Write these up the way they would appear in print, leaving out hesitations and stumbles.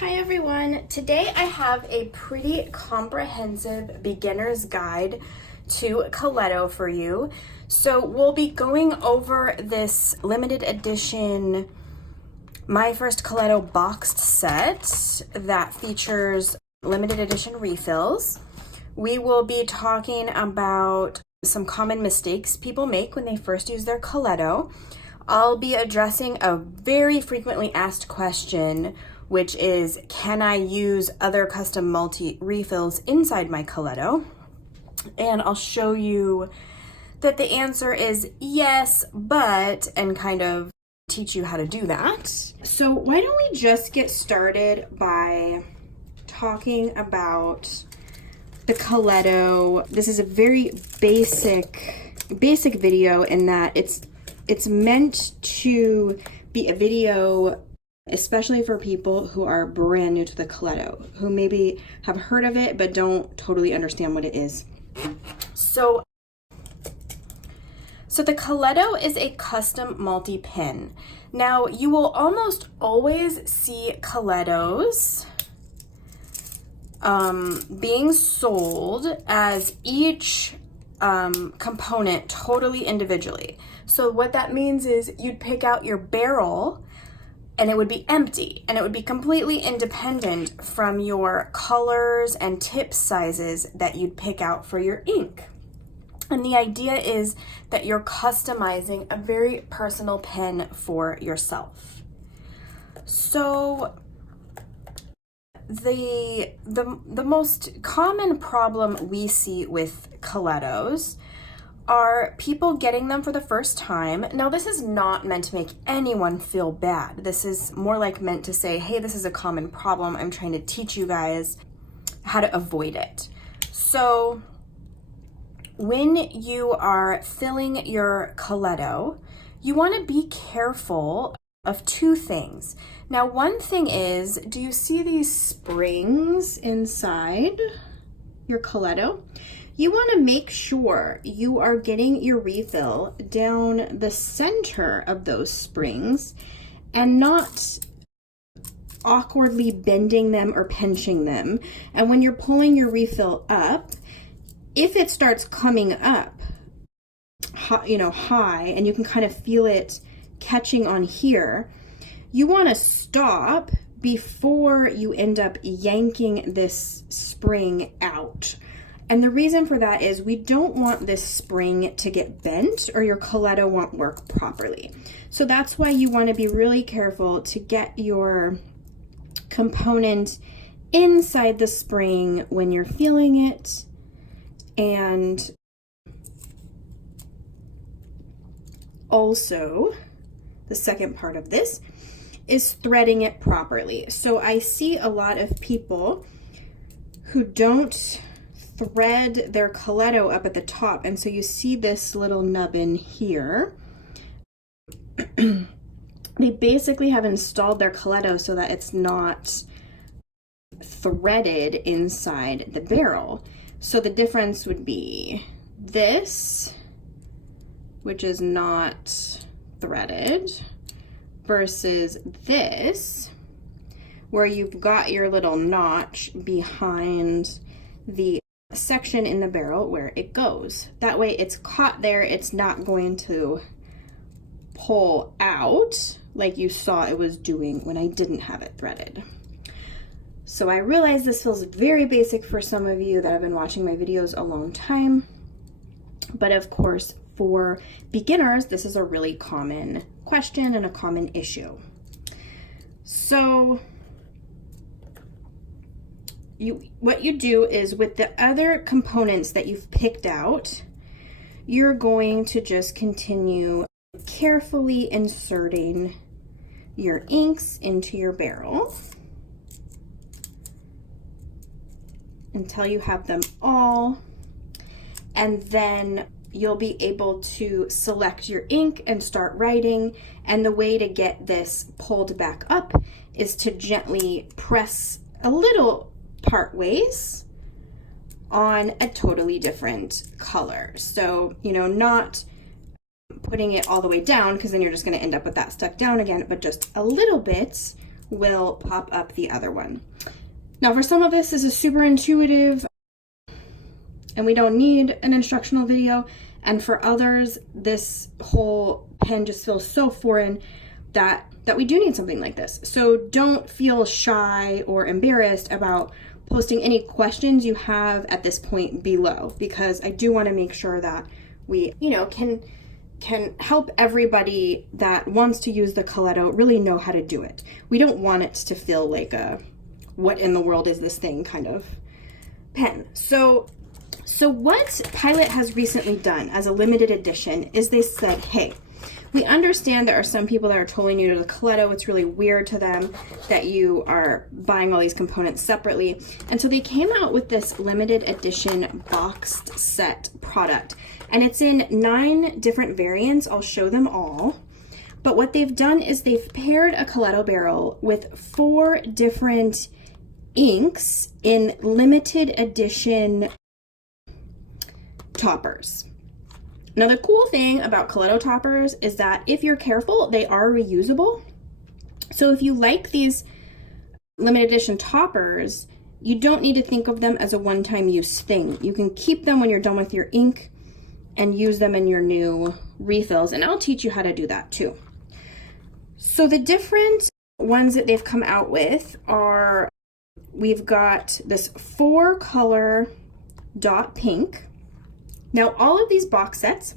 Hi everyone! Today I have a pretty comprehensive beginner's guide to Coleto for you. So we'll be going over this limited edition My First Coleto boxed set that features limited edition refills. We will be talking about some common mistakes people make when they first use their Coleto. I'll be addressing a very frequently asked question, which is, can I use other custom multi-refills inside my Coleto? And I'll show you that the answer is yes, but, and kind of teach you how to do that. So why don't we just get started by talking about the Coleto. This is a very basic video in that it's meant to be a video especially for people who are brand new to the Coleto, who maybe have heard of it but don't totally understand what it is. So the Coleto is a custom multi-pin. Now, you will almost always see Coletos being sold as each component totally individually. So what that means is you'd pick out your barrel and it would be empty, and it would be completely independent from your colors and tip sizes that you'd pick out for your ink. And the idea is that you're customizing a very personal pen for yourself. So the most common problem we see with Coletos are people getting them for the first time. Now, this is not meant to make anyone feel bad. This is more like meant to say, hey, this is a common problem. I'm trying to teach you guys how to avoid it. So when you are filling your Coleto, you want to be careful of two things. Now, one thing is, do you see these springs inside your Coleto? You want to make sure you are getting your refill down the center of those springs and not awkwardly bending them or pinching them. And when you're pulling your refill up, if it starts coming up, high, and you can kind of feel it catching on here, you want to stop before you end up yanking this spring out. And the reason for that is we don't want this spring to get bent or your Coleto won't work properly. So that's why you want to be really careful to get your component inside the spring when you're feeling it. And also, the second part of this is threading it properly. So I see a lot of people who don't thread their Coleto up at the top, and so you see this little nubbin here. They basically have installed their Coleto so that it's not threaded inside the barrel. So the difference would be this, which is not threaded, versus this, where you've got your little notch behind the section in the barrel where it goes. That way it's caught there, it's not going to pull out like you saw it was doing when I didn't have it threaded. So I realize this feels very basic for some of you that have been watching my videos a long time, but of course for beginners this is a really common question and a common issue. So what you do is, with the other components that you've picked out, you're going to just continue carefully inserting your inks into your barrel until you have them all, and then you'll be able to select your ink and start writing. And the way to get this pulled back up is to gently press a little part ways on a totally different color. So, not putting it all the way down, because then you're just going to end up with that stuck down again, but just a little bit will pop up the other one. Now for some of this is super intuitive and we don't need an instructional video. And for others, this whole pen just feels so foreign that we do need something like this. So don't feel shy or embarrassed about posting any questions you have at this point below, because I do want to make sure that we, can help everybody that wants to use the Coleto really know how to do it. We don't want it to feel like a what in the world is this thing kind of pen. So what Pilot has recently done as a limited edition is they said, hey, we understand there are some people that are totally new to the Coleto. It's really weird to them that you are buying all these components separately. And so they came out with this limited edition boxed set product. And it's in 9 different variants. I'll show them all. But what they've done is they've paired a Coleto barrel with 4 different inks in limited edition toppers. Now the cool thing about Coleto toppers is that if you're careful, they are reusable. So if you like these limited edition toppers, you don't need to think of them as a one-time use thing. You can keep them when you're done with your ink and use them in your new refills. And I'll teach you how to do that too. So the different ones that they've come out with are, we've got this 4-color dot pink. Now, all of these box sets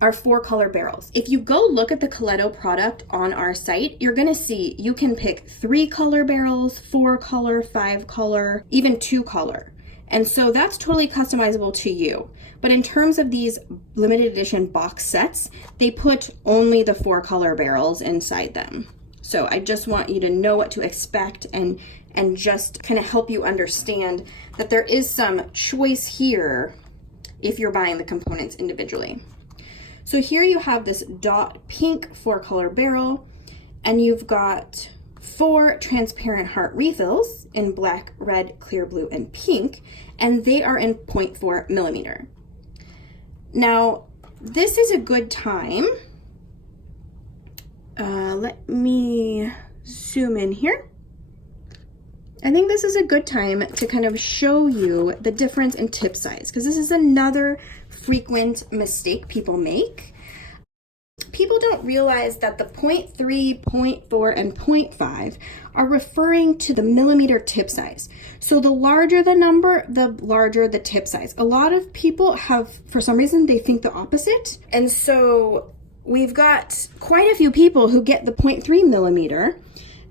are 4-color barrels. If you go look at the Coleto product on our site, you're gonna see you can pick 3-color barrels, 4-color, 5-color, even 2-color. And so that's totally customizable to you. But in terms of these limited edition box sets, they put only the 4-color barrels inside them. So I just want you to know what to expect and just kind of help you understand that there is some choice here if you're buying the components individually. So here you have this dot pink 4-color barrel, and you've got 4 transparent heart refills in black, red, clear blue, and pink, and they are in 0.4 millimeter. Now, this is a good time. Let me zoom in here. I think this is a good time to kind of show you the difference in tip size, because this is another frequent mistake people make. People don't realize that the 0.3, 0.4, and 0.5 are referring to the millimeter tip size. So the larger the number, the larger the tip size. A lot of people have, for some reason, they think the opposite. And so we've got quite a few people who get the 0.3 millimeter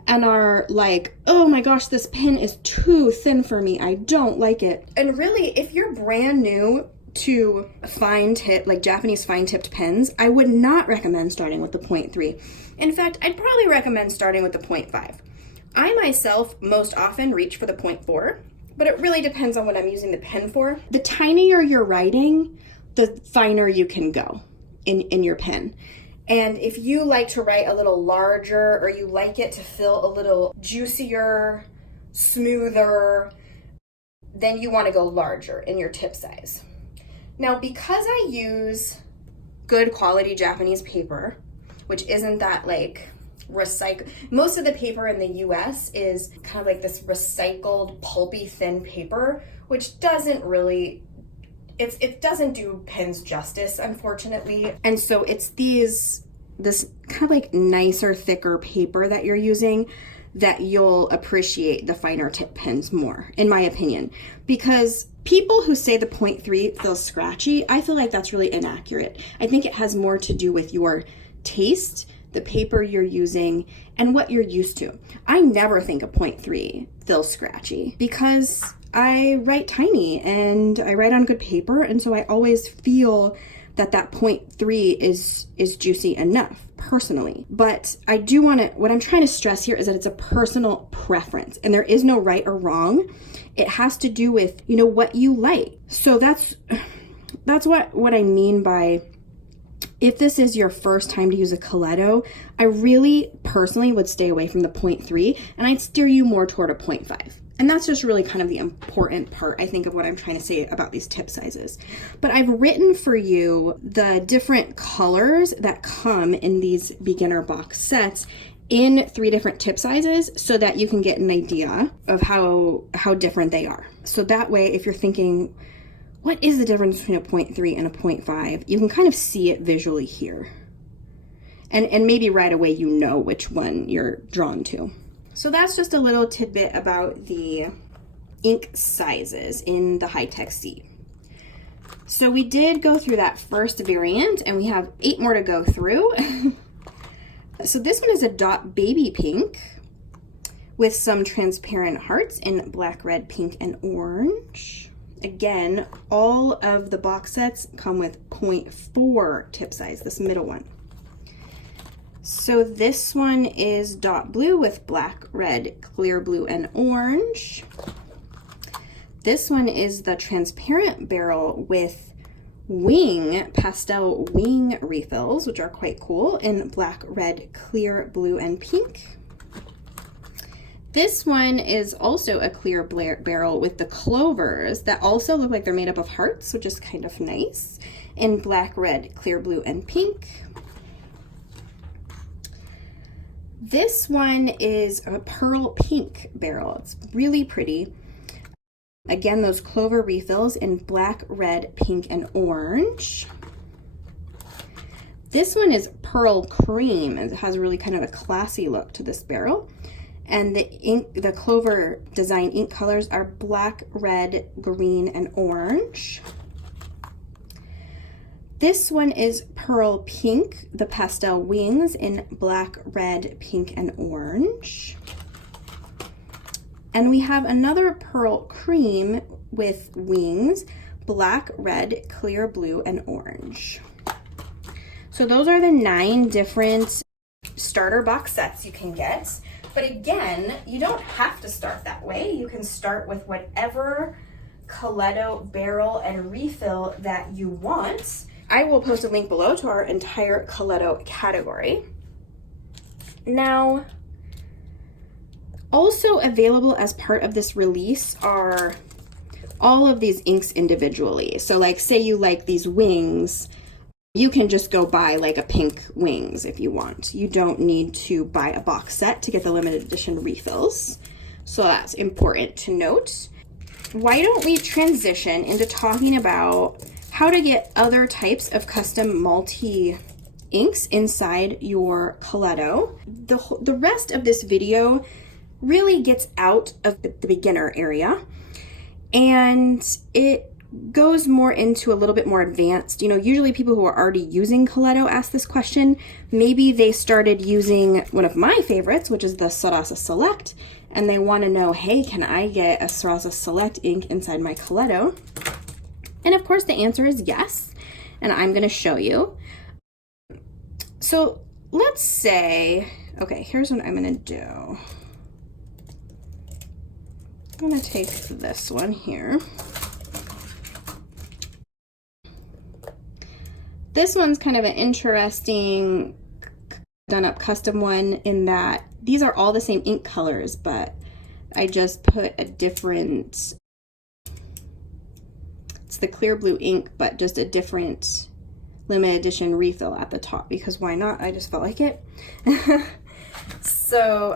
and are like, oh my gosh, this pen is too thin for me. I don't like it. And really, if you're brand new to fine tip, like Japanese fine tipped pens, I would not recommend starting with the 0.3. In fact, I'd probably recommend starting with the 0.5. I myself most often reach for the 0.4, but it really depends on what I'm using the pen for. The tinier you're writing, the finer you can go in your pen. And if you like to write a little larger, or you like it to feel a little juicier, smoother, then you want to go larger in your tip size. Now, because I use good quality Japanese paper, which isn't that like recycled, most of the paper in the US is kind of like this recycled pulpy thin paper, which doesn't really, it doesn't do pens justice, unfortunately. And so it's this kind of like nicer, thicker paper that you're using that you'll appreciate the finer tip pens more, in my opinion. Because people who say the 0.3 feels scratchy, I feel like that's really inaccurate. I think it has more to do with your taste, the paper you're using, and what you're used to. I never think a 0.3 feels scratchy because I write tiny and I write on good paper, and so I always feel that 0.3 is juicy enough, personally. But I do want to, what I'm trying to stress here is that it's a personal preference, and there is no right or wrong. It has to do with, what you like. So that's what I mean by, if this is your first time to use a Coleto, I really personally would stay away from the 0.3, and I'd steer you more toward a 0.5. And that's just really kind of the important part, I think, of what I'm trying to say about these tip sizes. But I've written for you the different colors that come in these beginner box sets, in 3 different tip sizes so that you can get an idea of how different they are. So that way, if you're thinking, what is the difference between a 0.3 and a 0.5, you can kind of see it visually here. And maybe right away you know which one you're drawn to. So that's just a little tidbit about the ink sizes in the Hi-Tec C. So we did go through that first variant, and we have 8 more to go through. So this one is a dot baby pink with some transparent hearts in black, red, pink, and orange. Again, all of the box sets come with 0.4 tip size, this middle one. So this one is dot blue with black, red, clear blue, and orange. This one is the transparent barrel with pastel wing refills, which are quite cool, in black, red, clear, blue, and pink. This one is also a clear barrel with the clovers that also look like they're made up of hearts, which is kind of nice, in black, red, clear, blue, and pink. This one is a pearl pink barrel. It's really pretty. Again, those clover refills in black, red, pink, and orange. This one is pearl cream. It has really kind of a classy look to this barrel. And the clover design ink colors are black, red, green, and orange. This one is pearl pink, the pastel wings in black, red, pink, and orange. And we have another pearl cream with wings, black, red, clear blue, and orange. So those are the 9 different starter box sets you can get. But again, you don't have to start that way. You can start with whatever Coleto barrel and refill that you want. I will post a link below to our entire Coleto category. Now, also available as part of this release are all of these inks individually. So like, say you like these wings, you can just go buy like a pink wings if you want. You don't need to buy a box set to get the limited edition refills. So that's important to note. Why don't we transition into talking about how to get other types of custom multi inks inside your Coleto. The rest of this video really gets out of the beginner area, and it goes more into a little bit more advanced. You know, usually people who are already using Coleto ask this question. Maybe they started using one of my favorites, which is the Sarasa Select, and they want to know, hey, can I get a Sarasa Select ink inside my Coleto? And of course the answer is yes, and I'm going to show you. So let's say, okay, here's what I'm going to do. I'm going to take this one here. This one's kind of an interesting done up custom one in that these are all the same ink colors, but I just put a different, it's the clear blue ink, but just a different limited edition refill at the top, because why not? I just felt like it. So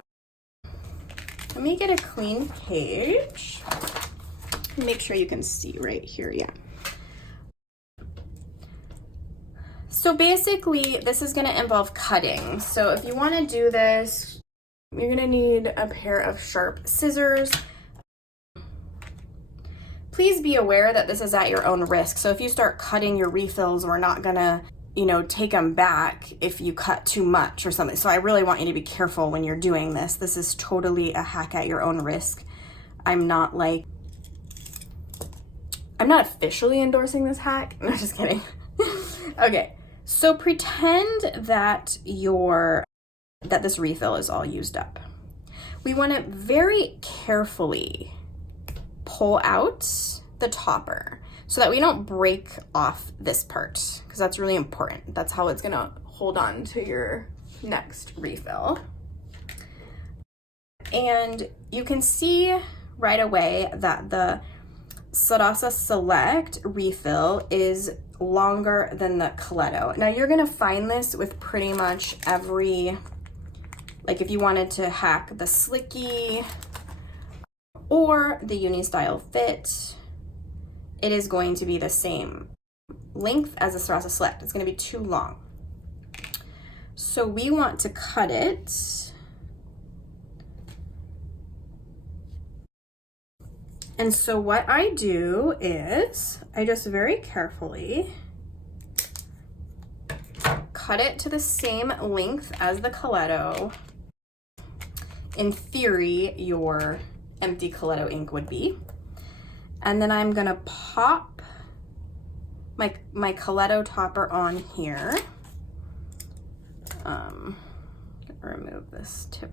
let me get a clean page. Make sure you can see right here, yeah. So basically, this is gonna involve cutting. So if you wanna do this, you're gonna need a pair of sharp scissors. Please be aware that this is at your own risk. So if you start cutting your refills, we're not gonna, you know, take them back if you cut too much or something. So I really want you to be careful when you're doing this. This is totally a hack at your own risk. I'm not officially endorsing this hack. No, just kidding. Okay. So pretend that this refill is all used up. We want to very carefully pull out the topper so that we don't break off this part, because that's really important. That's how it's going to hold on to your next refill. And you can see right away that the Sarasa Select refill is longer than the Coleto. Now you're gonna find this with pretty much every Like if you wanted to hack the Slicky or the Uni Style Fit, it is going to be the same length as the Sarasa Select. It's going to be too long. So we want to cut it. And so what I do is I just very carefully cut it to the same length as the Coleto. In theory, your empty Coleto ink would be. And then I'm gonna pop my Coleto topper on here. Remove this tip.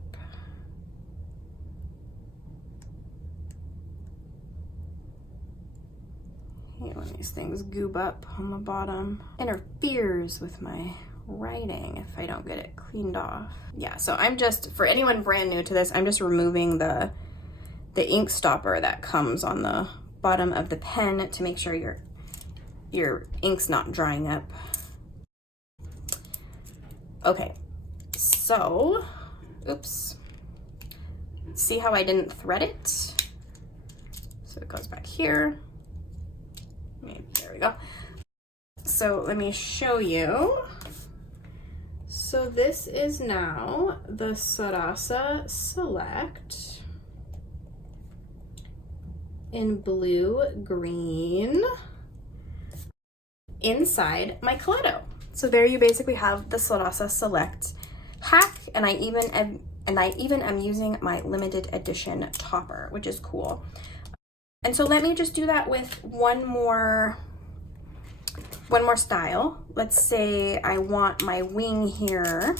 I hate when these things goob up on the bottom. Interferes with my writing if I don't get it cleaned off. Yeah, so I'm just, for anyone brand new to this, I'm just removing the ink stopper that comes on the bottom of the pen to make sure your ink's not drying up. Okay, so, oops. See how I didn't thread it? So it goes back here. Maybe, there we go. So let me show you. So this is now the Sarasa Select in blue green inside my Coleto. So there you basically have the Sarasa Select hack, and I even am using my limited edition topper, which is cool. And so let me just do that with one more style. Let's say I want my wing here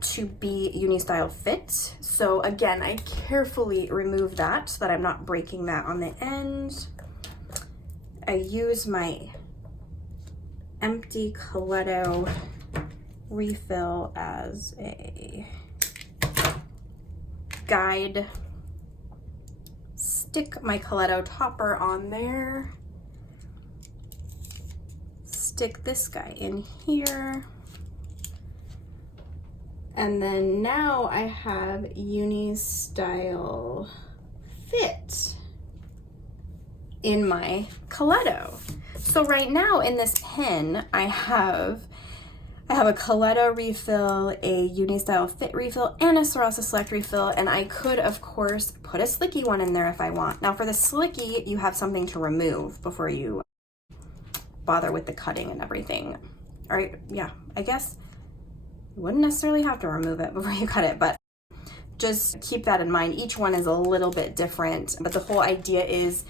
to be Uni Style Fit. So again, I carefully remove that so that I'm not breaking that on the end. I use my empty Coleto refill as a guide. Stick my Coleto topper on there. Stick this guy in here. And then now I have Uni Style Fit in my Coleto. So right now in this pen, I have a Coleto refill, a Uni Style Fit refill, and a Sarasa Select refill, and I could, of course, put a Slicky one in there if I want. Now for the Slicky, you have something to remove before you bother with the cutting and everything. All right, yeah, I guess you wouldn't necessarily have to remove it before you cut it, but just keep that in mind. Each one is a little bit different, but the whole idea is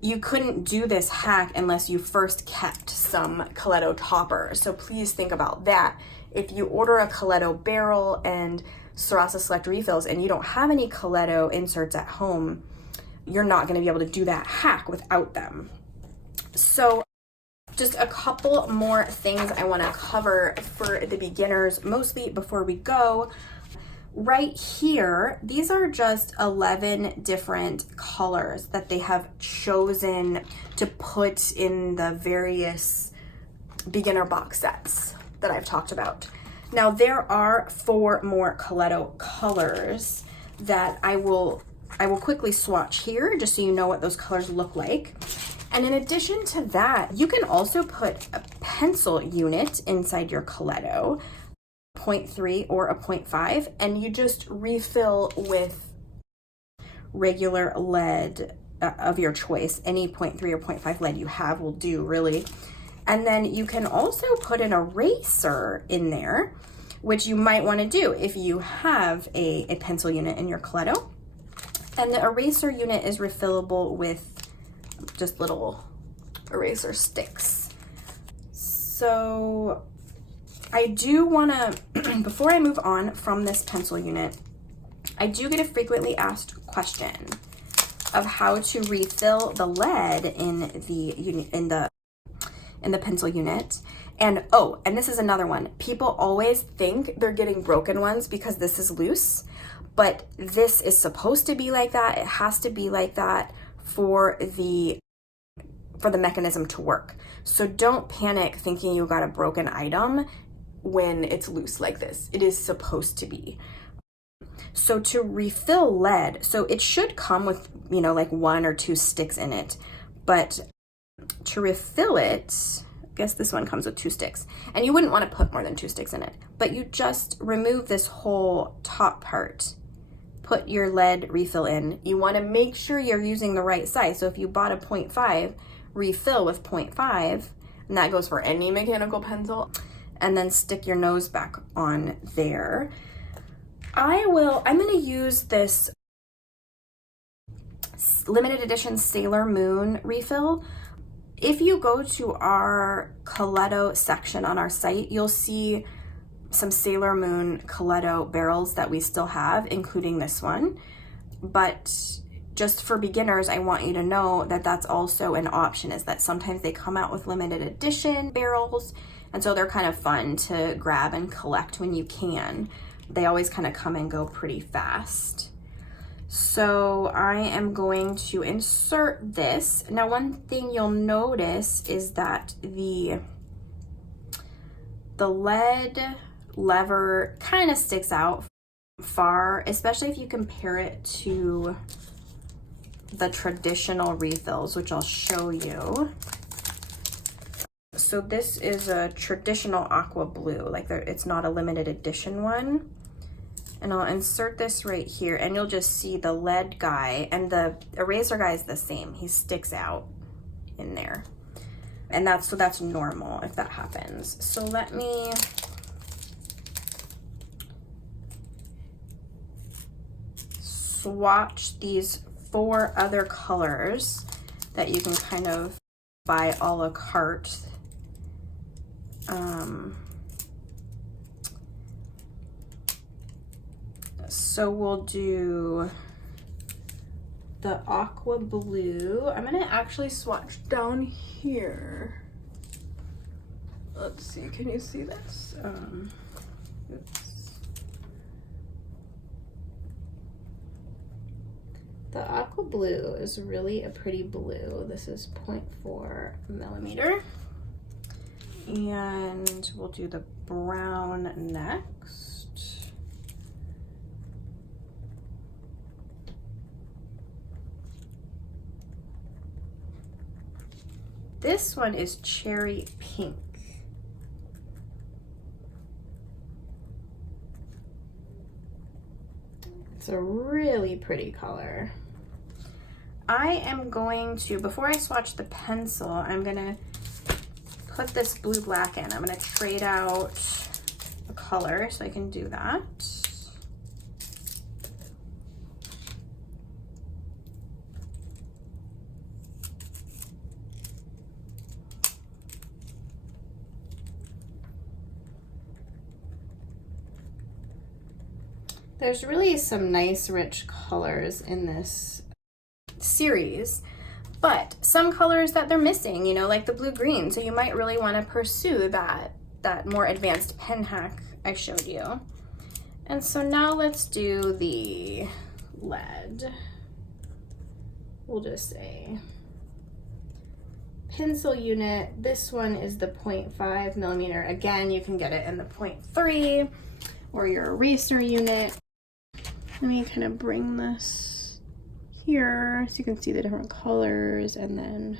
you couldn't do this hack unless you first kept some Coleto toppers. So please think about that. If you order a Coleto barrel and Sarasa Select refills and you don't have any Coleto inserts at home, you're not gonna be able to do that hack without them. So just a couple more things I wanna cover for the beginners, mostly before we go. Right here, these are just 11 different colors that they have chosen to put in the various beginner box sets that I've talked about. Now there are 4 more Coleto colors that I will quickly swatch here just so you know what those colors look like. And in addition to that, you can also put a pencil unit inside your Coleto, 0.3 or a 0.5, and you just refill with regular lead of your choice. Any 0.3 or 0.5 lead you have will do, really. And then you can also put an eraser in there, which you might want to do if you have a pencil unit in your Coleto. And the eraser unit is refillable with just little eraser sticks. So I do want to, before I move on from this pencil unit, I do get a frequently asked question of how to refill the lead in the pencil unit. And oh, and this is another one. People always think they're getting broken ones because this is loose, but this is supposed to be like that. It has to be like that for the mechanism to work. So don't panic thinking you got a broken item. when it's loose like this. It is supposed to be. So to refill lead, so it should come with, you know, like 1 or 2 sticks in it, but to refill it, I guess this one comes with 2 sticks, and you wouldn't want to put more than 2 sticks in it, but you just remove this whole top part, put your lead refill in. You want to make sure you're using the right size. So if you bought a 0.5, refill with 0.5, and that goes for any mechanical pencil, and then stick your nose back on there. I'm going to use this limited edition Sailor Moon refill. If you go to our Coleto section on our site, you'll see some Sailor Moon Coleto barrels that we still have, including this one. But just for beginners, I want you to know that that's also an option, is that sometimes they come out with limited edition barrels, and so they're kind of fun to grab and collect when you can. They always kind of come and go pretty fast. So I am going to insert this. Now, one thing you'll notice is that the lead lever kind of sticks out far, especially if you compare it to the traditional refills, which I'll show you. So this is a traditional aqua blue, like it's not a limited edition one. And I'll insert this right here, and you'll just see the lead guy, and the eraser guy is the same. He sticks out in there. And that's normal if that happens. So let me swatch these 4 other colors that you can kind of buy a la carte. So we'll do the aqua blue. I'm gonna actually swatch down here. Let's see, can you see this? Oops. The aqua blue is really a pretty blue. This is 0.4 millimeter. And we'll do the brown next. This one is cherry pink. It's a really pretty color. I am going to, before I swatch the pencil, I'm gonna put this blue black in. I'm gonna trade out a color so I can do that. There's really some nice rich colors in this series, but some colors that they're missing, you know, like the blue-green. So you might really want to pursue that more advanced pen hack I showed you. And so now let's do the lead. We'll just say pencil unit. This one is the 0.5 millimeter. Again, you can get it in the 0.3 or your eraser unit. Let me kind of bring this here so you can see the different colors and then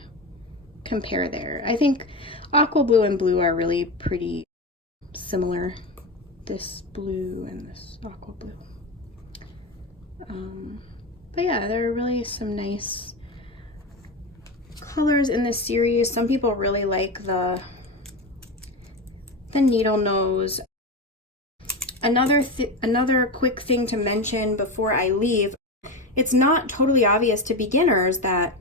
compare there. I think aqua blue and blue are really pretty similar. This blue and this aqua blue. But yeah, there are really some nice colors in this series. Some people really like the needle nose. Another quick thing to mention before I leave, it's not totally obvious to beginners that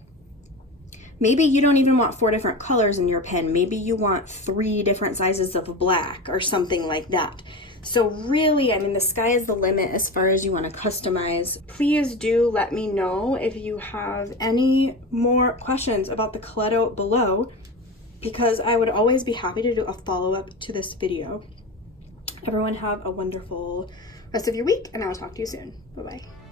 maybe you don't even want 4 different colors in your pen. Maybe you want 3 different sizes of black or something like that. So really, I mean, the sky is the limit as far as you want to customize. Please do let me know if you have any more questions about the Coleto below, because I would always be happy to do a follow-up to this video. Everyone have a wonderful rest of your week, and I'll talk to you soon. Bye-bye.